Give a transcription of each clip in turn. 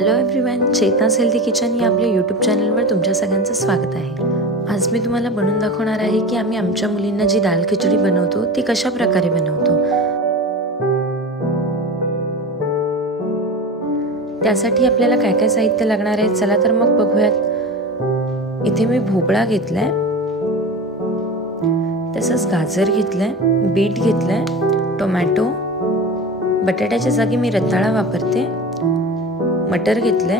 Hello everyone, Chetna's healthy kitchen या आपल्या YouTube चॅनलवर तुमच्या सगळ्यांचं स्वागत आहे। आज मी तुम्हाला बनवून दाखवणार आहे की आम्ही आमच्या मुलींना जी दाल खिचडी बनवतो ती कशा प्रकारे बनवतो। त्यासाठी आपल्याला काय काय साहित्य लागणार आहे चला तर मग बघूयात। इथे मी भोपळा घेतलाय, तसंच गाजर घेतलाय, बीट घेतलाय, टोमॅटो, बटाट्याच्या जागी मी रताळा वापरते, मटर घेतले,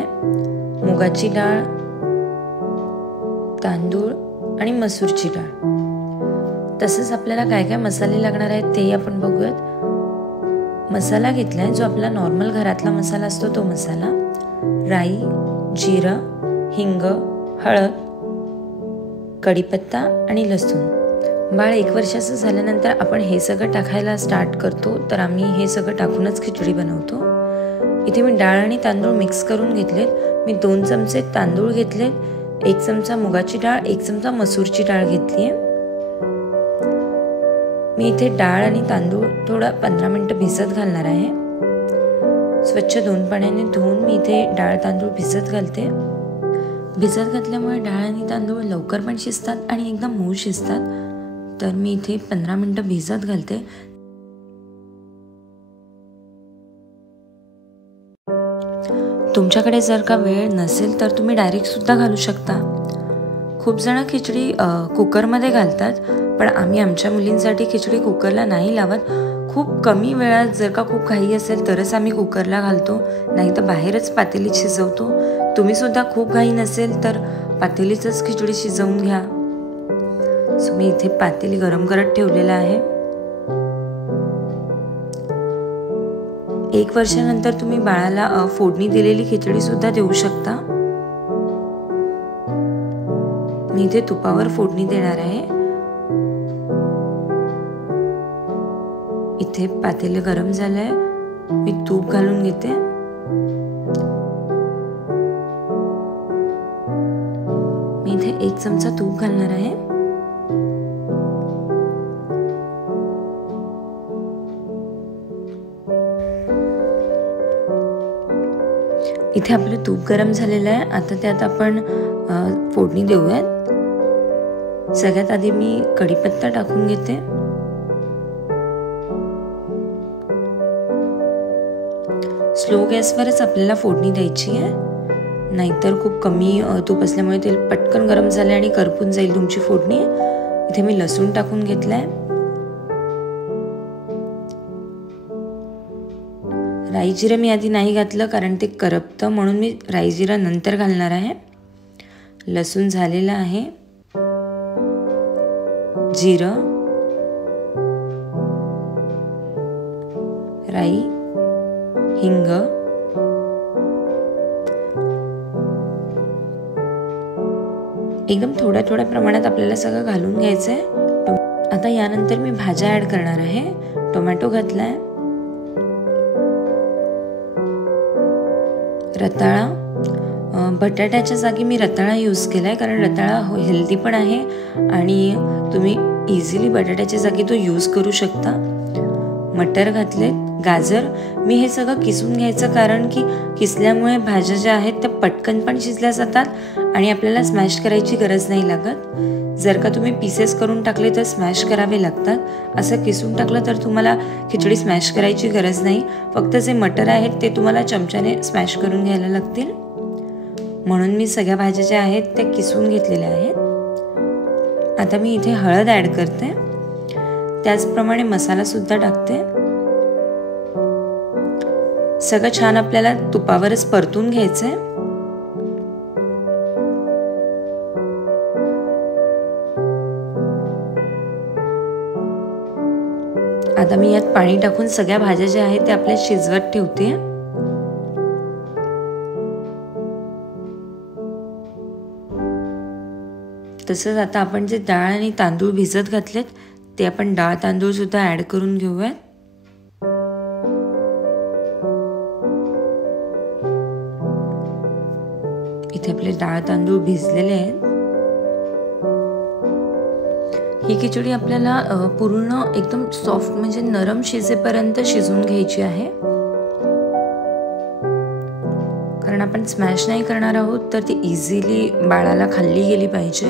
मुगाची डाळ, तांदूळ आणि मसूरची डाळ। तसंच आपल्याला काय काय मसाले लागणार आहेत ते आपण बघूयात। मसाला घेतलाय जो आपला नॉर्मल घरातला मसाला असतो तो मसाला, राई, जिरं, हिंग, हळद, कढीपत्ता आणि लसूण। बाळ 1 वर्षाचं झाल्यानंतर आपण हे सगळं टाकायला स्टार्ट करतो, तर आम्ही हे सगळं टाकूनच खिचडी बनवतो। इथे मी डाळ आणि तांदूळ मिक्स करून घेतलेत। मी 2 चमचे तांदूळ घेतलेत, 1 चमचा मुगाची डाळ, 1 चमचा मसूरची डाळ घेतली आहे। मी इथे डाळ आणि तांदूळ थोडा 15 मिनिटं भिजत घालणार आहे। स्वच्छ 2 पाण्याने धुवून मी इथे डाळ तांदूळ भिजत घालते। भिजत घातल्यामुळे डाळ आणि तांदूळ लवकर पण शिजतात आणि एकदम मऊ शिजतात, तर मी इथे 15 मिनिटं भिजत घालते। तुमच्याकडे जर का वेळ नसेल तर तुम्ही डायरेक्ट सुद्धा घालू शकता। खूप जण खिचडी कुकरमध्ये घालतात, पण आम्ही आमच्या मुलींसाठी खिचडी कुकरला नाही लावत। खूप कमी वेळात जर का खूप घाई असेल तरच आम्ही कुकरला घालतो, नाही तर बाहेरच पातेलीत शिजवतो। तुम्ही सुद्धा खूप घाई नसेल तर पातेलीतच खिचडी शिजवून घ्या। सो मी इथे पातेली गरम करत ठेवलेला आहे। 1 वर्षानंतर तुम्ही बाळाला फोडणी दिलेली खिचडी सुद्धा देऊ शकता। मी इथे तुपावर फोडणी देणार आहे। इथे पातेलं गरम झालंय, मी तूप घालून घेते। मी इथे 1 चमचा तूप घालणार आहे। इथे आपलं तूप गरम झालेलं आहे। आता त्यात आपण फोडणी देऊयात। सगळ्यात आधी मी कढीपत्ता टाकून घेते, स्लो गॅसवरच आपल्याला फोडणी द्यायची आहे, नाहीतर खूप कमी तूप असल्यामुळे तेल पटकन गरम झाले आणि करपून जाईल तुमची फोडणी। इथे मी लसूण टाकून घेतलाय, राई जिरं मी आधी नाही घातलं कारण ते करपतं, म्हणून मी राई जिरं नंतर घालणार आहे। लसूण झालेला आहे, जिरं, राई, हिंग, एकदम थोड्या थोड्या प्रमाणात आपल्याला सगळं घालून घ्यायचंय। आता यानंतर मी भाज्या ऍड करणार आहे। टोमॅटो घातलाय, रताळा, बटाट्याच्या जागी मी रताळा यूज केलाय कारण रताळा हेल्दी पण आहे आणि तुम्ही इझिली बटाट्याच्या जागी तो यूज करू शकता। मटर घातलेत, गाजर। मी हे सगळं किसून घ्यायचं कारण की किसल्यामुळे भाज्या ज्या आहेत त्या पटकन पण शिजल्या जातात आणि आपल्याला स्मॅश करायची गरज नाही लागत। जर का तुम्ही पीसेस करून टाकले तर स्मॅश करावे लागतात। असं किसून टाकलं तर तुम्हाला खिचडी स्मॅश करायची गरज नाही, फक्त जे मटर आहेत ते तुम्हाला चमच्याने स्मॅश करून घ्यायला लागतील। म्हणून मी सगळ्या भाज्या ज्या आहेत त्या किसून घेतलेल्या आहेत। आता मी इथे हळद ऍड करते, त्याचप्रमाणे मसाला सुद्धा टाकते। सगळं छान आपल्याला तुपावरच परतून घ्यायचंय। आता मी यात पाणी टाकून सगळ्या भाज्या ज्या आहेत त्या आपल्या शिजवत ठेवते। तसंच आता आपण जे डाळ आणि तांदूळ भिजत घातलेत ते आपण डाळ तांदूळ सुद्धा ऍड करून घेऊयात। इथे आपले डाळ तांदूळ भिजलेले आहेत। ही खिचडी आपल्याला पूर्ण एकदम सॉफ्ट म्हणजे नरम शिजेपर्यंत शिजून घ्यायची आहे। कारण आपण स्मॅश नाही करणार आहोत, तर ती इझिली बाळाला खाल्ली गेली पाहिजे.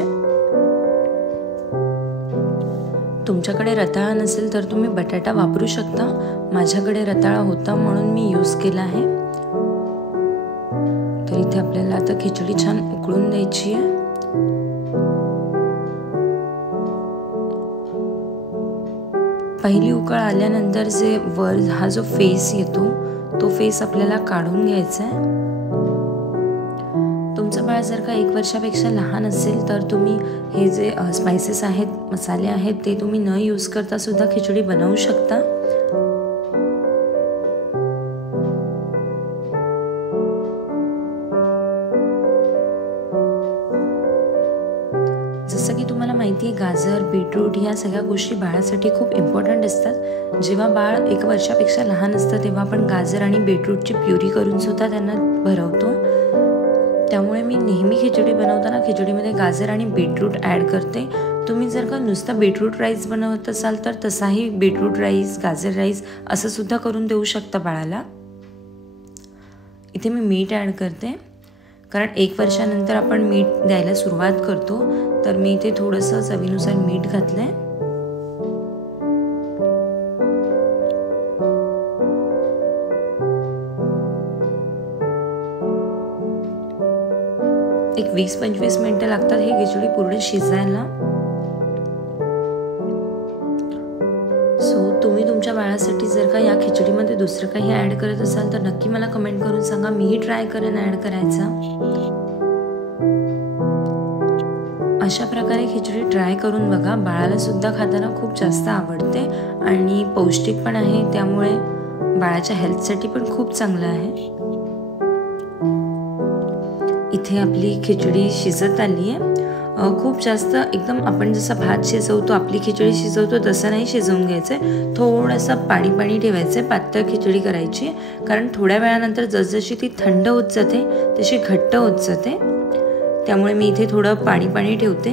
तुमच्याकडे रताळा नसेल तर तुम्ही बटाटा वापरू शकता. माझ्याकडे रताळा होता म्हणून मी यूज केला आहे. तर इथे आपल्याला आता खिचडी छान उकळून द्यायची आहे. पहिली उकळ आल्यानंतर जे वर हा जो फेस येतो तो फेस आपल्याला काढून घ्यायचा आहे. तुमचं बाळ जर का 1 वर्षापेक्षा लहान असेल तर तुम्ही हे जे स्पायसेस आहेत, मसाले आहेत, ते तुम्ही न यूज करता सुद्धा खिचडी बनवू शकता. जसं की तुम्हाला माहिती आहे, गाजर, बीटरूट ह्या सगळ्या गोष्टी बाळासाठी खूप इम्पॉर्टंट असतात. जेव्हा बाळ 1 वर्षापेक्षा लहान असतं तेव्हा आपण गाजर आणि बीटरूटची प्युरी करून सुद्धा त्यांना भरवतो. त्यामुळे मी नेहमी खिचडी बनवताना खिचडीमध्ये गाजर आणि बीटरूट ॲड करते. तुम्ही जर का नुसता बीटरूट राईस बनवत असाल तर तसाही बीटरूट राईस, गाजर राईस असं सुद्धा करून देऊ शकता बाळाला. इथे मी मीठ ॲड करते, कारण 1 वर्षानंतर आपण मीठ द्यायला सुरुवात करतो. तर मी इथे थोडंसं चवीनुसार मीठ घातलंय. एक 20-25 मिनिटं लागतात ही खिचडी पूर्ण शिजायला. तुम्ही तुमच्या बाळासाठी जर का या खिचडीमध्ये दुसरं काही ॲड करत असाल तर नक्की मला कमेंट करून सांगा. मीही ट्राय करेन ॲड करायचा. अशा प्रकारे खिचडी ट्राय करून बघा. बाळाला सुद्धा खाताना खूप जास्त आवडते आणि पौष्टिक पण आहे, त्यामुळे बाळाच्या हेल्थसाठी पण खूप चांगलं आहे. इथे आपली खिचडी शिजत आली आहे. खूप जास्त एकदम आपण जसं भात शिजवतो, आपली खिचडी शिजवतो तसं नाही शिजवून घ्यायचं आहे. थोडंसं पाणी ठेवायचं आहे. पातळ खिचडी करायची, कारण थोड्या वेळानंतर जसजशी ती थंड होत जाते तशी घट्ट होत जाते. त्यामुळे मी इथे थोडं पाणी ठेवते.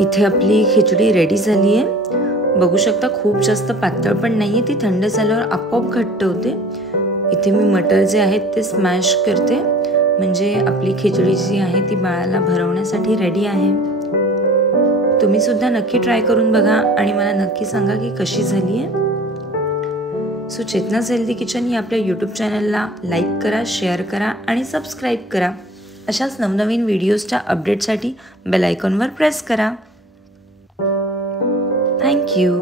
इथे आपली खिचडी रेडी झाली आहे. बघू शकता खूप जास्त पातळ पण नाही आहे. ती थंड झाल्यावर आपोआप घट्ट होते. इथे मी मटर जे आहेत ते स्मॅश करते, म्हणजे आपली खिचडी जी आहे ती बाळाला भरवण्यासाठी रेडी आहे. तुम्ही सुद्धा नक्की ट्राय करून बघा आणि मला नक्की सांगा की कशी झाली आहे. चेतनाज हेल्दी किचन या आपल्या यूट्यूब चॅनलला लाईक करा, शेअर करा आणि सबस्क्राईब करा. अशाच नवनवीन व्हिडिओजच्या अपडेटसाठी बेल आयकॉनवर प्रेस करा. थँक्यू.